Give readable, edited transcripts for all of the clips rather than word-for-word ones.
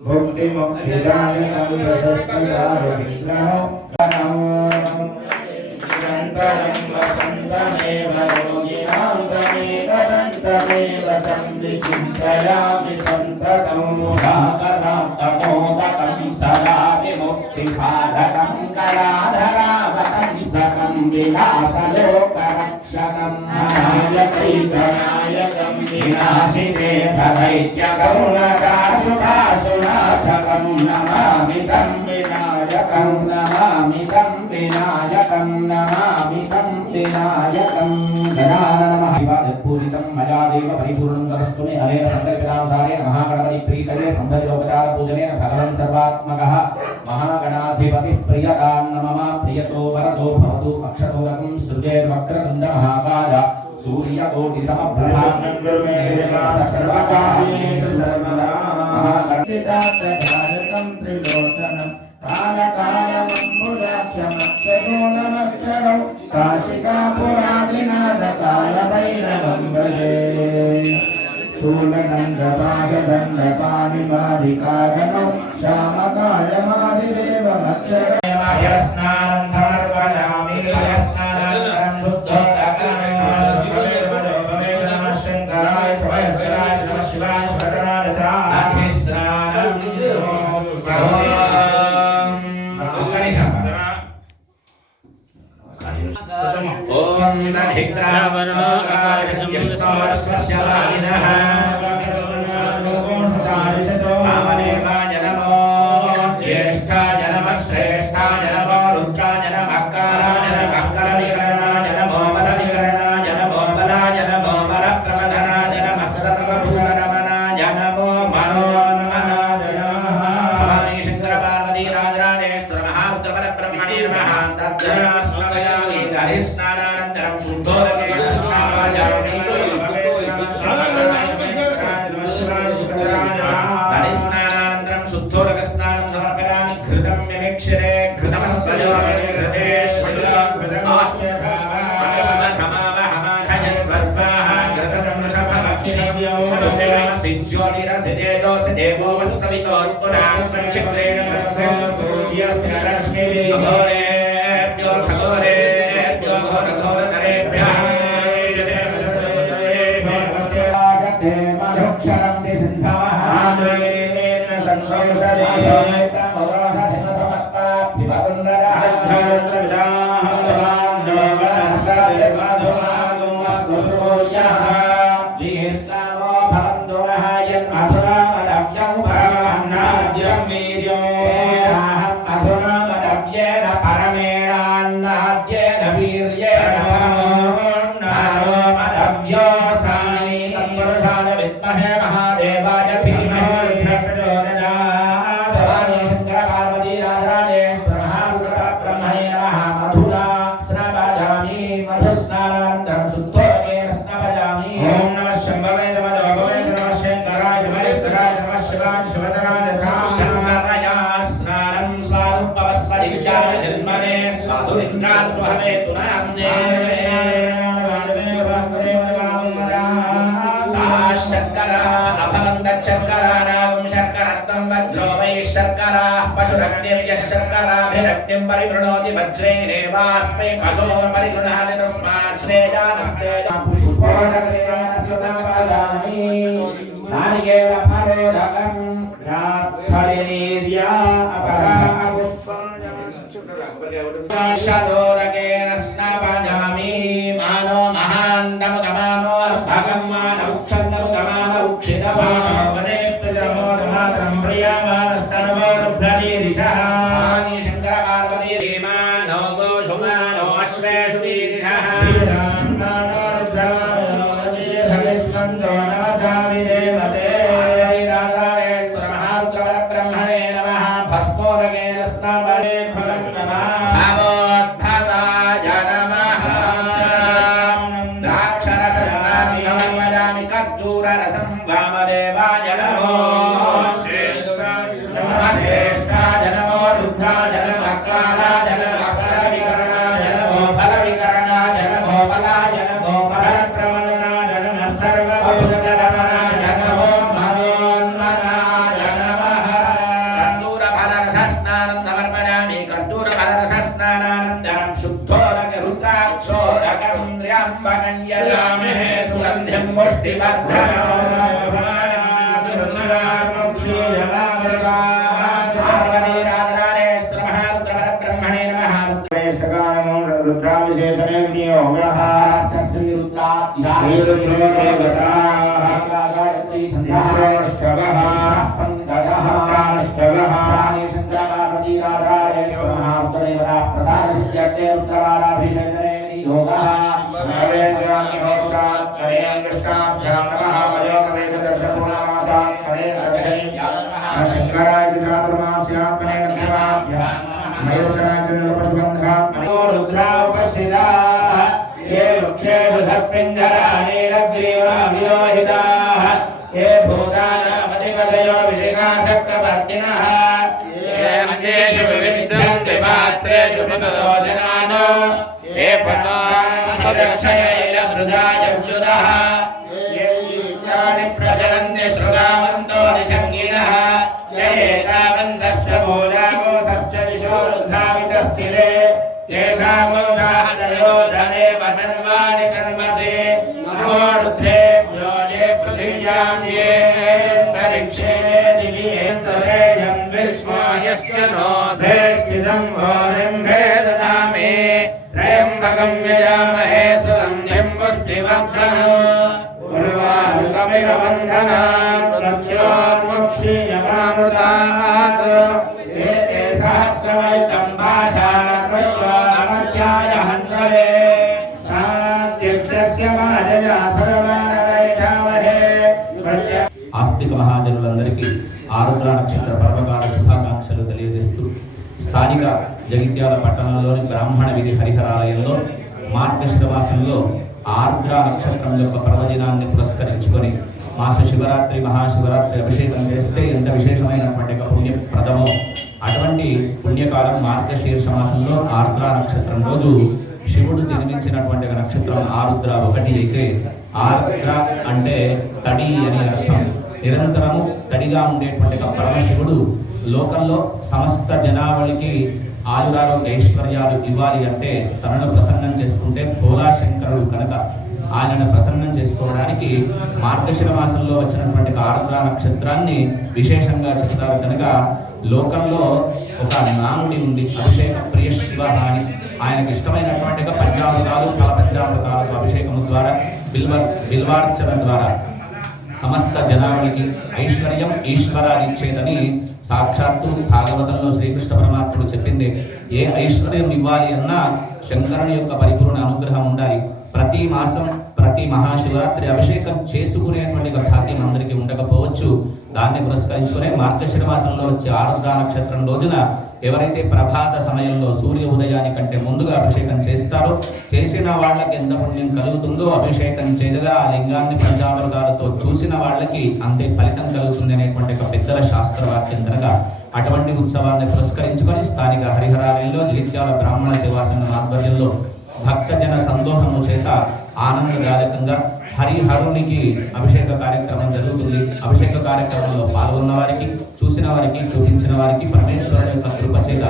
भुक्ति मुक्तिदायकं प्रशस्तकारुणिग्रहं निरन्तरं वसन्तमेव योगिनां तमेकदन्तमेव तं विचिन्तयामि सन्ततं भागरात्तमोदकं सदा विमुक्तिसाधकं कलाधरावतंसकं विलासलोकरक्षकं नायकैकनायकं विनाशिते भदैत्यकरुणकाशुभाशुनाशकं नमामि तं विनायकं नमामि तं विनायकं नमामि तं विनायकं पूजितं मया देव परिपूर्णं करस्तु मे अनेन संकल्पितानुसारेण महागणपति प्रीतये संभजोपचार पूजनेन भगवन् सर्वात्मकः महागणाधिपतिः प्रियतां नमः प्रियतो वरदो भवतु अक्षतोरकं सृजेत् वक्रतुण्ड महाकाय सूर्यकोटि समप्रभा सर्वकार्येषु सर्वदा महागणपतितात्मजातकं त्रिलोचनं कालकालमम्बुजाक्षमक्षगुणमक्षरौ काशिकापुरादिनाथकालभैरवं भजे शूलदण्डपाशदण्डपाणिमादिकारणौ श्यामकायमादिदेवमक्षरं स्नानं समर्पयामि स्नानानन्तरं शुद्धोदकाय नमः शङ्कराय स्वयस्कराय नमः शिवाय शिवतराय स्नानं ओम तद्धिक्रावनो आकाशस्य वाहिनः वामदेवाय नमो ज्येष्ठाय नमः श्रेष्ठाय नमो रुद्राय नमः कालाय नमः कलविकरणाय नमो बलविकरणाय नमो बलाय नमो बलप्रमथनाय नमः सर्वभूतरमणाय नमो मनोन्मनाय नमः भवानी शंकर पार्वती राजराजेश्वर महारुद्रपरब्रह्मणे नमः तद्गणास्मयामि हरिस्नानानन्तरं शुद्धोदकेन स्नानायामि हरिस्नानानन्तरं शुद्धोदकस्नानं समर्पयामि घृतं विमिक्षरे घृतमस्तयोमे घृतेष्वश्वधमावहमाधयस्वस्वाहा घृतं वृषभमक्षेभ्यो सिज्योतिरसिदेदो सिदेवो वस्सवितोत्पुरां पञ्चक्रेण सूर्यस्य रश्मिभिः शर्कराभिरक्तिं परिवृणोति वज्रेणेवास्मै पशोः परिगृह्णाति तस्मात् श्रेयानस्ते पुष्पोदकेन नारिकेलफलोदकं फलिनीर्या अपरा पुष्पोदकेन स्नापयामि मानो महान्तमुदमानो भगं मानमुक्षन्तमुदमानो उक्षितमानो वदेप्तजमोदमात्रं प्रियमानस्तनवोरुभ्रजीरिषः सर्वभूतधर्मराज नमो त्र्यम्बकन्यजामहे सुगन्धिं पुष्टिवर्धनम् पार्वतीराजराजेश्वरमहारुद्रपरब्रह्मणे नमः। रुद्राभिषेचने विनियोगः ये भूतानामधिपतयो विशिखाशक्तवर्तिनः ये अन्येषु विविध्यन्ति पात्रेषु मृतो जनानो ये पताक्षयैलवृजायव्युदः ये ईशानि प्रचलन्ति श्रुगावन्तो निषङ्गिनः ये एतावन्तश्च भूजागोसश्च दिशो रुद्धावितस्थिरे तेषामो सहस्रयो धने वदन्वानि कर्मसि नमो रुद्रेभ्यो ये पृथिव्यां ये तरिक्षे दिव्येन्तरेयं विश्वायश्च नो भेष्टिदं भोरिम्भे ददामि त्र्यम्बकं यजामहे सुगन्धिं पुष्टिवर्धनम् उर्वारुकमिव बन्धनात् प्रत्योन्मुक्षीयमामृतात् एते सहस्रवैतं भाषात् प्रत्योऽमर्त्याय हन्तवे ताद्यज्ञस्य मायया सर्वानवैषावहे ఆస్తిక మహాజనులందరికీ ఆరుద్ర నక్షత్ర పర్వకాల శుభాకాంక్షలు తెలియజేస్తూ స్థానిక జగిత్యాల పట్టణంలోని బ్రాహ్మణ విధి హరిహరాలయంలో మార్గశిర మాసంలో ఆరుద్ర నక్షత్రం యొక్క పర్వదినాన్ని పురస్కరించుకొని మాస శివరాత్రి మహాశివరాత్రి అభిషేకం చేస్తే ఎంత విశేషమైనటువంటి పుణ్యప్రదమో అటువంటి పుణ్యకాలం మార్గశీర్ష మాసంలో ఆరుద్ర నక్షత్రం రోజు శివుడు జన్మించినటువంటి నక్షత్రం ఆరుద్ర ఒకటి అయితే ఆరుద్ర అంటే తడి అని అర్థం. నిరంతరము తడిగా ఉండేటువంటి పరమశివుడు లోకంలో సమస్త జనావళికి ఆయురారోగ్య ఐశ్వర్యాలు ఇవ్వాలి అంటే తనను ప్రసన్నం చేసుకుంటే భోలాశంకరుడు కనుక ఆయనను ప్రసన్నం చేసుకోవడానికి మార్గశిర మాసంలో వచ్చినటువంటి ఆరుద్ర నక్షత్రాన్ని విశేషంగా చెప్తారు. కనుక లోకంలో ఒక నానుడి ఉంది, అభిషేక ప్రియ శివ అని. ఆయనకు ఇష్టమైనటువంటి పంచామృతాలు ఫల పంచామృతాలకు అభిషేకము ద్వారా బిల్వార్చన ద్వారా సమస్త జనావళికి ఐశ్వర్యం ఈశ్వరానిచ్చేదని సాక్షాత్తు భాగవతంలో శ్రీకృష్ణ పరమాత్ముడు చెప్పింది. ఏ ఐశ్వర్యం ఇవ్వాలి అన్నా శంకరుని యొక్క పరిపూర్ణ అనుగ్రహం ఉండాలి. ప్రతి మాసం ప్రతి మహాశివరాత్రి అభిషేకం చేసుకునేటువంటి భాగ్యం అందరికీ ఉండకపోవచ్చు. దాన్ని పురస్కరించుకునే మార్గశిర మాసంలో వచ్చే ఆరుద్ర నక్షత్రం రోజున ఎవరైతే ప్రభాత సమయంలో సూర్య ఉదయానికంటే ముందుగా అభిషేకం చేస్తారో చేసిన వాళ్ళకి ఎంత పుణ్యం కలుగుతుందో అభిషేకం చేయగా ఆ లింగాన్ని పంచామృతాలతో చూసిన వాళ్ళకి అంతే ఫలితం కలుగుతుంది అనేటువంటి ఒక పెద్దల శాస్త్రవాక్యం కనుక అటువంటి ఉత్సవాన్ని పురస్కరించుకొని స్థానిక హరిహరాలయంలో జగిత్యాల బ్రాహ్మణ సేవా సంఘం ఆధ్వర్యంలో భక్తజన సందోహము చేత ఆనందదాయకంగా హరిహరునికి అభిషేక కార్యక్రమం జరుగుతుంది. అభిషేక కార్యక్రమంలో పాల్గొన్న వారికి, చూసిన వారికి, చూపించిన వారికి పరమేశ్వరుని యొక్క కృప చేత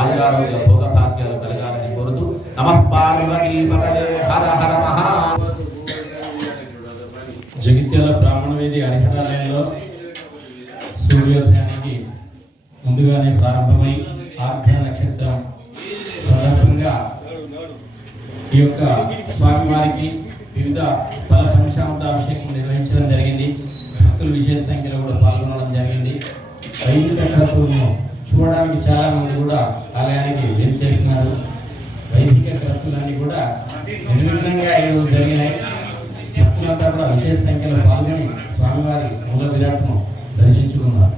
ఆయురారోగ్య భోగ భాగ్యాలు కలగాలని కోరుతూ నమః పార్వతీపతయే హర హర మహా. జగిత్యాల బ్రాహ్మణ వీధి హరిహరాలయంలో సూర్యోదయానికి ముందుగానే ప్రారంభమై ఆర్ద్ర నక్షత్రం సందర్భంగా ఈ యొక్క స్వామివారికి వివిధ ఫల పంచామృత అభిషేకం నిర్వహించడం జరిగింది. భక్తులు విశేష సంఖ్యలో కూడా పాల్గొనడం జరిగింది. వైదిక క్రతువులను చూడడానికి చాలా మంది కూడా ఆలయానికి చేస్తున్నారు. వైదిక క్రతువులన్నీ కూడా నిర్విఘ్నంగా ఈరోజు జరిగినాయి. భక్తులంతా కూడా విశేష సంఖ్యలో పాల్గొని స్వామివారి మూల విరాట్ను దర్శించుకున్నారు.